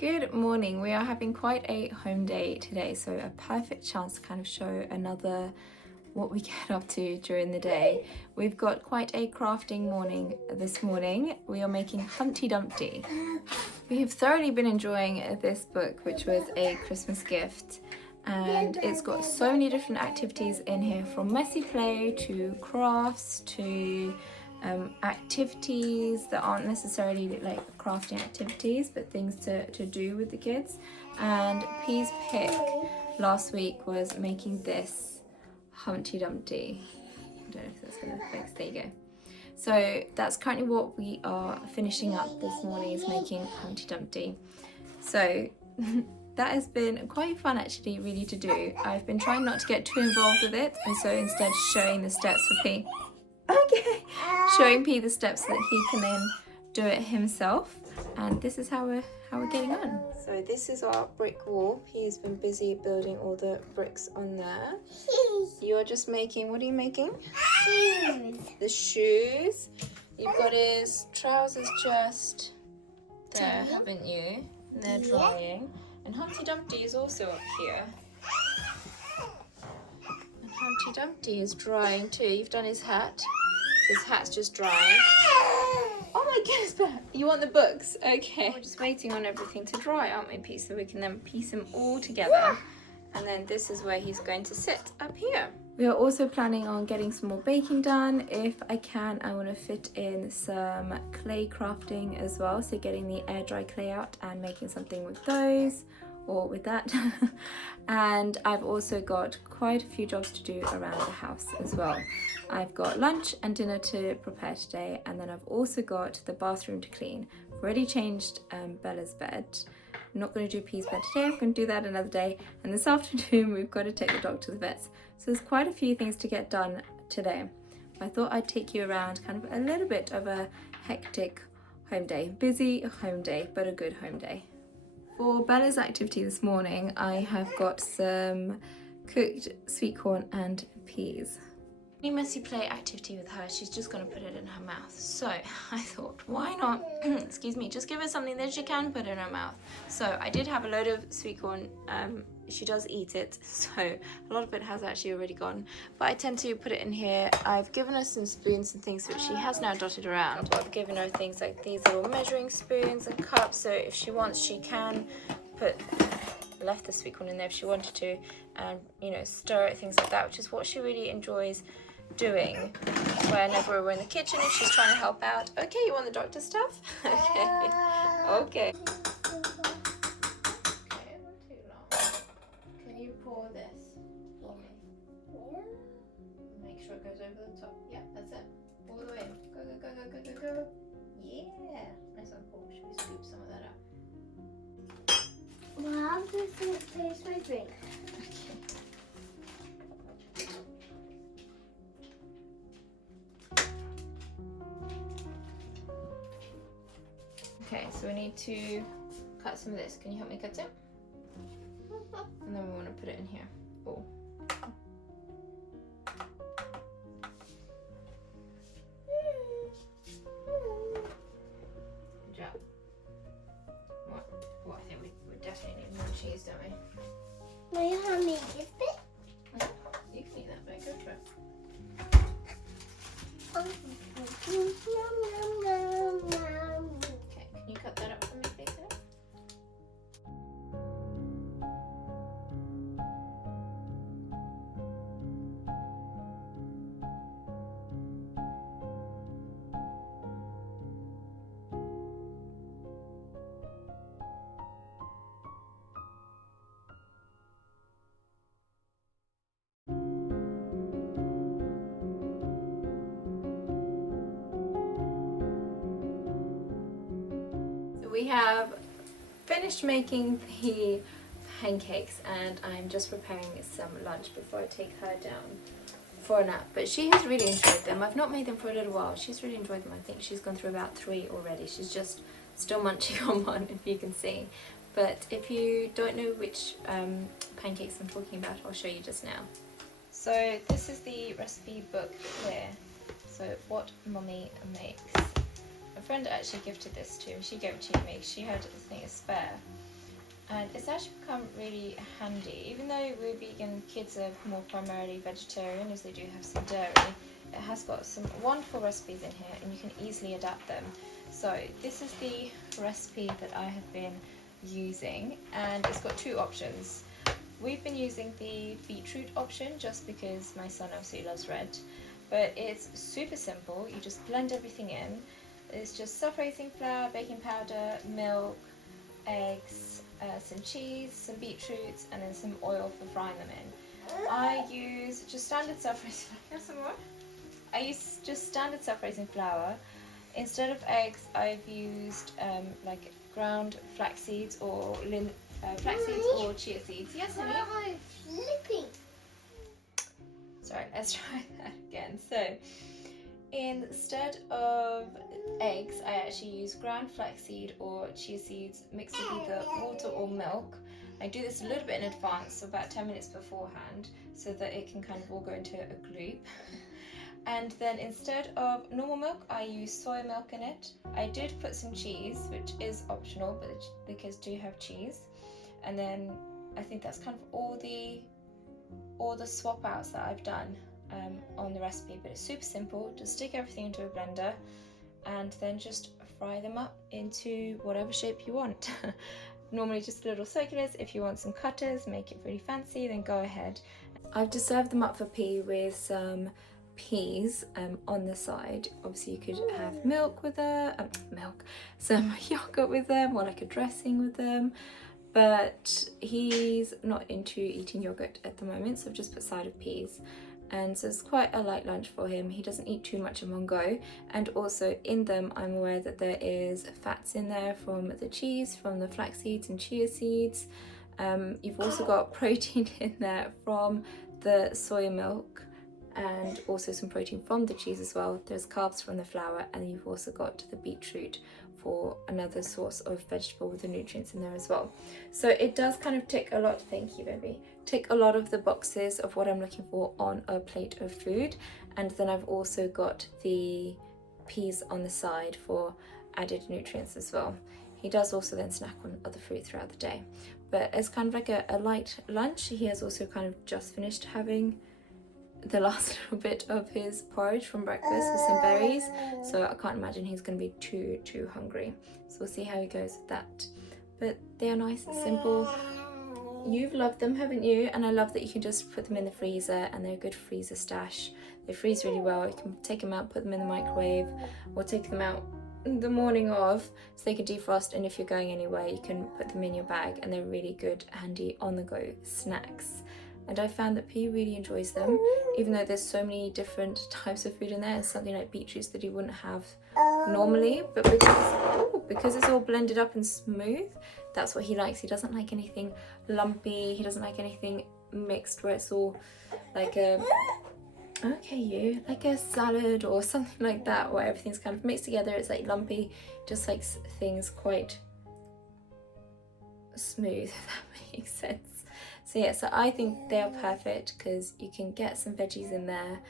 Good morning. We are having quite a home day today, so a perfect chance to kind of show another what we get up to during the day. We've got quite a crafting morning this morning. We are making Humpty Dumpty. We have thoroughly been enjoying this book, which was a Christmas gift, and it's got so many different activities in here, from messy play to crafts to activities that aren't necessarily like crafting activities but things to do with the kids. And P's pick last week was making this Humpty Dumpty. I don't know if that's gonna fix. There you go. So that's currently what we are finishing up this morning, is making Humpty Dumpty. So that has been quite fun actually, really, to do. I've been trying not to get too involved with it, and so instead showing the steps for P. Okay, showing P the steps so that he can then do it himself. And this is how we're getting on. So this is our brick wall. P has been busy building all the bricks on there. You're just making, what are you making? Shoes. The shoes. You've got his trousers just there, haven't you? And they're drying. And Humpty Dumpty is also up here. And Humpty Dumpty is drying too. You've done his hat. His hat's just drying. Oh my goodness, Beth. You want the books? Okay. We're just waiting on everything to dry, aren't we, P? So we can then piece them all together. And then this is where he's going to sit, up here. We are also planning on getting some more baking done. If I can, I want to fit in some clay crafting as well. So getting the air dry clay out and making something with those, or with that. And I've also got quite a few jobs to do around the house as well. I've got lunch and dinner to prepare today, and then I've also got the bathroom to clean. I've already changed Bella's bed. I'm not going to do P's bed today, I'm going to do that another day. And this afternoon we've got to take the dog to the vets. So there's quite a few things to get done today. I thought I'd take you around kind of a little bit of a hectic home day. Busy home day, but a good home day. For Bella's activity this morning, I have got some cooked sweet corn and peas. Any messy play activity with her, she's just going to put it in her mouth. So I thought, why not, excuse me, just give her something that she can put in her mouth. So I did have a load of sweet corn. She does eat it, so a lot of it has actually already gone. But I tend to put it in here. I've given her some spoons and things which she has now dotted around. I've given her things like these little measuring spoons and cups, so if she wants, she can left the sweet corn in there if she wanted to, and stir it, things like that, which is what she really enjoys doing whenever we're in the kitchen if she's trying to help out. Okay, you want the doctor stuff? Okay. Pour this for me. Make sure it goes over the top. Yeah, that's it. All the way. Go, go, go, go, go, go, go. Yeah. Nice one, Paul. Should we scoop some of that up? Well, I'm just going to taste my drink. Okay, so we need to cut some of this. Can you help me cut it? And then we want to put it in here. Oh. Good job. What? Well, I think we definitely need more cheese, don't we? Will you help me this bit? You can eat that bit. Go for it. Okay, can you cut that up for me, please? We have finished making the pancakes, and I'm just preparing some lunch before I take her down for a nap. But she has really enjoyed them. I've not made them for a little while. She's really enjoyed them. I think she's gone through about 3 already. She's just still munching on one, if you can see. But if you don't know which pancakes I'm talking about, I'll show you just now. So this is the recipe book here. So what Mummy makes. A friend actually gifted this to me. She gave it to me. She had, I think, a spare. and it's actually become really handy. Even though we're vegan, kids are more primarily vegetarian, as they do have some dairy. It has got some wonderful recipes in here, and you can easily adapt them. So this is the recipe that I have been using, and it's got two options. We've been using the beetroot option just because my son absolutely loves red, but it's super simple. You just blend everything in. It's just self-raising flour, baking powder, milk, eggs, some cheese, some beetroots, and then some oil for frying them in. I use just standard self-raising flour. Some more? I use just standard self-raising flour. Instead of eggs, I've used like ground flax seeds or flax seeds or chia seeds. Yes, honey? I'm flipping. Sorry, let's try that again. So, instead of eggs, I actually use ground flaxseed or chia seeds mixed with either water or milk. I do this a little bit in advance, so about 10 minutes beforehand, so that it can kind of all go into a gloop. And then instead of normal milk, I use soy milk in it. I did put some cheese, which is optional, but the kids do have cheese. And then I think that's kind of all the swap outs that I've done on the recipe, but it's super simple. Just stick everything into a blender and then just fry them up into whatever shape you want. Normally just little circulars. If you want some cutters, make it really fancy, then go ahead. I've just served them up for P with some peas on the side. Obviously you could have milk with some yogurt with them, or like a dressing with them, but he's not into eating yogurt at the moment, so I've just put side of peas. And so it's quite a light lunch for him. He doesn't eat too much in one go. And also in them, I'm aware that there is fats in there from the cheese, from the flax seeds and chia seeds. You've also got protein in there from the soy milk, and also some protein from the cheese as well. There's carbs from the flour, and you've also got the beetroot for another source of vegetable with the nutrients in there as well. So it does kind of tick a lot, thank you baby, tick a lot of the boxes of what I'm looking for on a plate of food. And then I've also got the peas on the side for added nutrients as well. He does also then snack on other fruit throughout the day, but as kind of like a light lunch, he has also kind of just finished having the last little bit of his porridge from breakfast with some berries, so I can't imagine he's going to be too hungry. So we'll see how he goes with that. But they are nice and simple. You've loved them, haven't you? And I love that you can just put them in the freezer, and they're a good freezer stash. They freeze really well. You can take them out, put them in the microwave, or take them out the morning of so they can defrost, and if you're going anywhere you can put them in your bag, and they're really good handy on the go snacks. And I found that P really enjoys them, even though there's so many different types of food in there, and something like beetroots that he wouldn't have normally, but because it's all blended up and smooth, that's what he likes. He doesn't like anything lumpy, he doesn't like anything mixed where it's all like a salad or something like that, where everything's kind of mixed together. It's like lumpy, just likes things quite smooth, if that makes sense. So yeah, so I think they are perfect because you can get some veggies in there.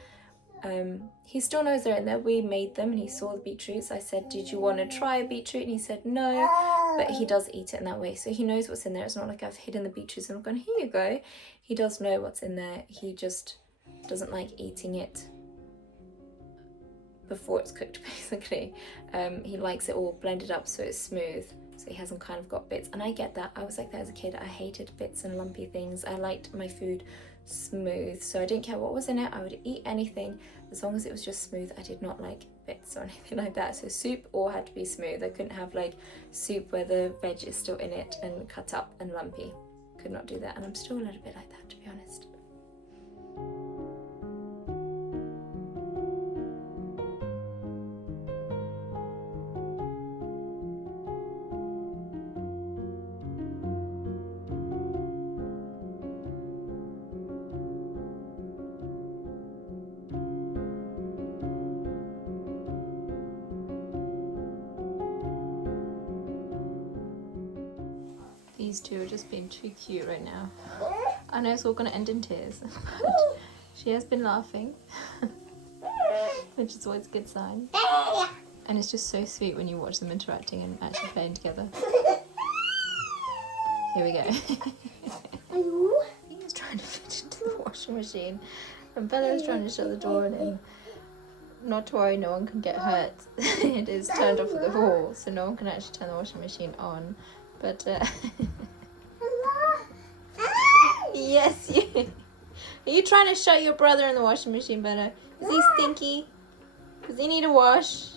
He still knows they're in there. We made them and he saw the beetroots. I said, did you want to try a beetroot? And he said no, but he does eat it in that way. So he knows what's in there. It's not like I've hidden the beetroots and I'm going, here you go. He does know what's in there. He just doesn't like eating it before it's cooked, basically. He likes it all blended up so it's smooth, so he hasn't kind of got bits. And I get that. I was like that as a kid. I hated bits and lumpy things. I liked my food smooth, so I didn't care what was in it. I would eat anything as long as it was just smooth. I did not like bits or anything like that. So soup all had to be smooth. I couldn't have like soup where the veg is still in it and cut up and lumpy. Could not do that, and I'm still a little bit like that, to be honest. These two are just being too cute right now. I know it's all going to end in tears, but she has been laughing, which is always a good sign. And it's just so sweet when you watch them interacting and actually playing together. Here we go. Hello. He's trying to fit into the washing machine, and Bella's trying to shut the door and not to worry, no one can get hurt. It is turned off at the wall, so no one can actually turn the washing machine on. But yes, you. Are you trying to shut your brother in the washing machine, Bella? Is he stinky? Does he need a wash?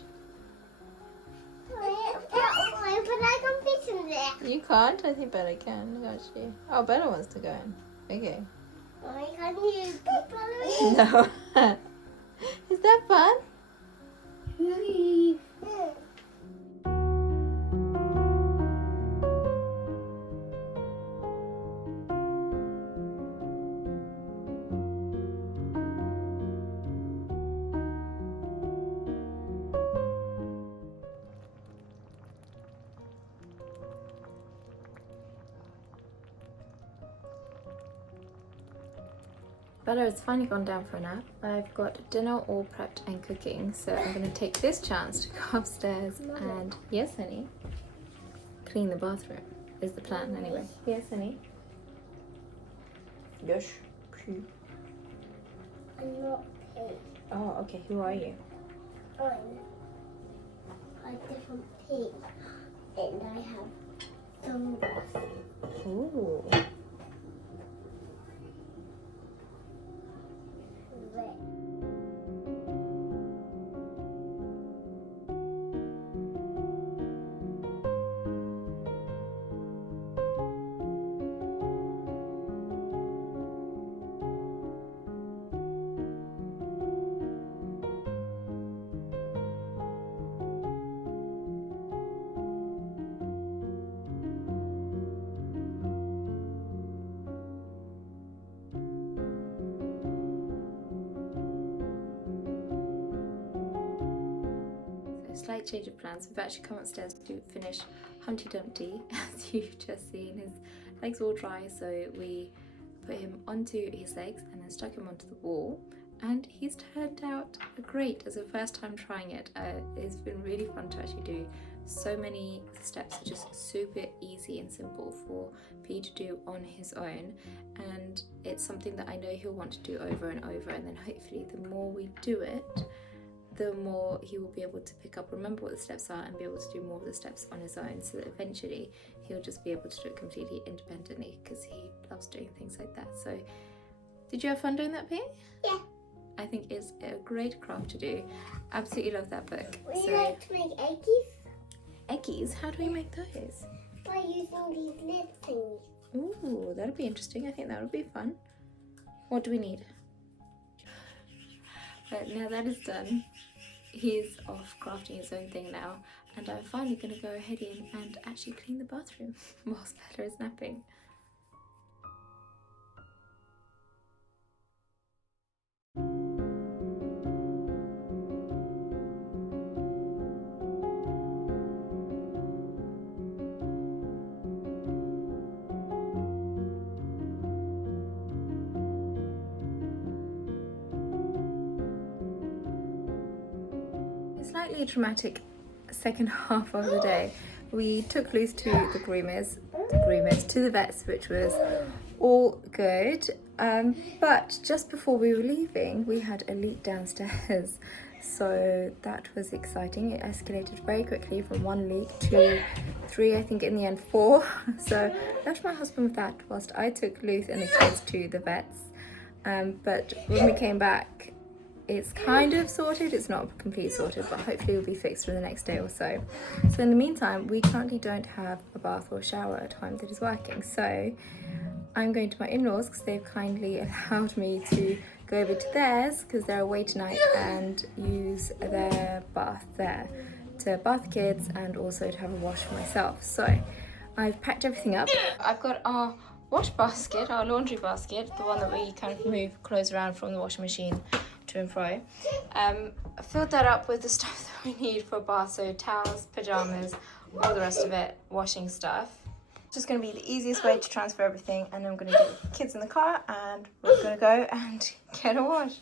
But I can fit in there. You can't? I think Bella can. Look at you. Oh, Bella wants to go in. Okay. Why can't you keep following? No. Is that fun? Bella has finally gone down for a nap. I've got dinner all prepped and cooking, so I'm going to take this chance to go upstairs and, yes honey, clean the bathroom is the plan anyway. Yes honey. Yes. I'm not pig. Oh, okay, who are you? I'm a different pig. And I have sunglasses. Ooh. Red. Slight change of plans. We've actually come upstairs to finish Humpty Dumpty, as you've just seen. His legs all dry, so we put him onto his legs and then stuck him onto the wall, and he's turned out great as a first time trying it. It's been really fun to actually do. So many steps are just super easy and simple for P to do on his own, and it's something that I know he'll want to do over and over, and then hopefully the more we do it, the more he will be able to pick up, remember what the steps are, and be able to do more of the steps on his own, so that eventually he'll just be able to do it completely independently, because he loves doing things like that. So, did you have fun doing that, P? Yeah. I think it's a great craft to do. Absolutely love that book. Would you like to make eggies? Eggies? How do we make those? By using these lid things. Ooh, that'll be interesting. I think that would be fun. What do we need? But now that is done, he's off crafting his own thing now, and I'm finally going to go ahead in and actually clean the bathroom whilst Bella is napping. Slightly dramatic second half of the day. We took Luce to the vets, which was all good. But just before we were leaving, we had a leak downstairs. So that was exciting. It escalated very quickly from 1 leak to 3, I think in the end 4. So I left my husband with that whilst I took Luce and the kids to the vets. But when we came back, it's kind of sorted. It's not completely sorted, but hopefully it'll be fixed in the next day or so. So in the meantime, we currently don't have a bath or a shower at a time that is working. So I'm going to my in-laws because they've kindly allowed me to go over to theirs because they're away tonight and use their bath there to bath the kids and also to have a wash for myself. So I've packed everything up. I've got our wash basket, our laundry basket, the one that we kind of move clothes around from the washing machine to and fro. I filled that up with the stuff that we need for a bath, so towels, pajamas, all the rest of it, washing stuff. It's just going to be the easiest way to transfer everything, and then I'm going to get the kids in the car and we're going to go and get a wash.